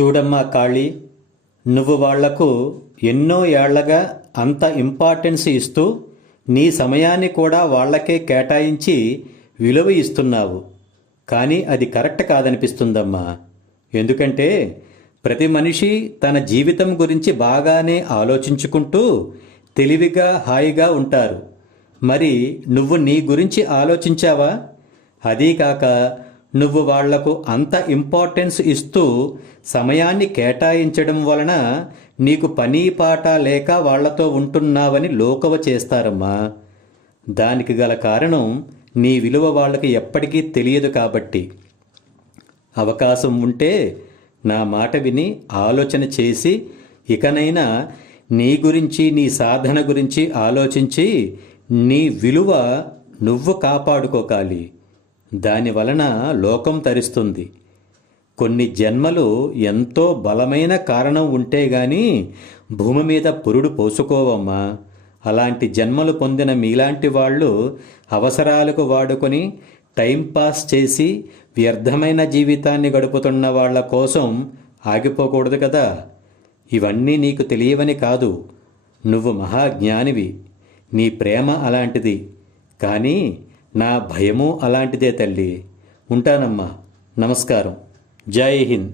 చూడమ్మా కాళీ, నువ్వు వాళ్లకు ఎన్నో ఏళ్లగా అంత ఇంపార్టెన్స్ ఇస్తూ నీ సమయాన్ని కూడా వాళ్లకే కేటాయించి విలువ ఇస్తున్నావు. కానీ అది కరెక్ట్ కాదనిపిస్తుందమ్మా. ఎందుకంటే ప్రతి మనిషి తన జీవితం గురించి బాగానే ఆలోచించుకుంటూ తెలివిగా హాయిగా ఉంటారు. మరి నువ్వు నీ గురించి ఆలోచించావా? అదీకాక నువ్వు వాళ్లకు అంత ఇంపార్టెన్స్ ఇస్తూ సమయాన్ని కేటాయించడం వలన నీకు పని పాట లేక వాళ్లతో ఉంటున్నావని లోకవ చేస్తారమ్మా. దానికి గల కారణం నీ విలువ వాళ్ళకి ఎప్పటికీ తెలియదు కాబట్టి. అవకాశం ఉంటే నా మాట విని ఆలోచన చేసి ఇకనైనా నీ గురించి నీ సాధన గురించి ఆలోచించి నీ విలువ నువ్వు కాపాడుకోకాలి. దానివలన లోకం తరిస్తుంది. కొన్ని జన్మలు ఎంతో బలమైన కారణం ఉంటే గాని భూమి మీద పురుడు పోసుకోవమ్మా. అలాంటి జన్మలు పొందిన మీలాంటి వాళ్ళు అవసరాలకు వాడుకొని టైంపాస్ చేసి వ్యర్థమైన జీవితాన్ని గడుపుతున్న వాళ్ల కోసం ఆగిపోకూడదు కదా. ఇవన్నీ నీకు తెలియవని కాదు. నువ్వు మహాజ్ఞానివి. నీ ప్రేమ అలాంటిది. కానీ నా భయము అలాంటిదే తల్లి. ఉంటానమ్మా. నమస్కారం. జై హింద్.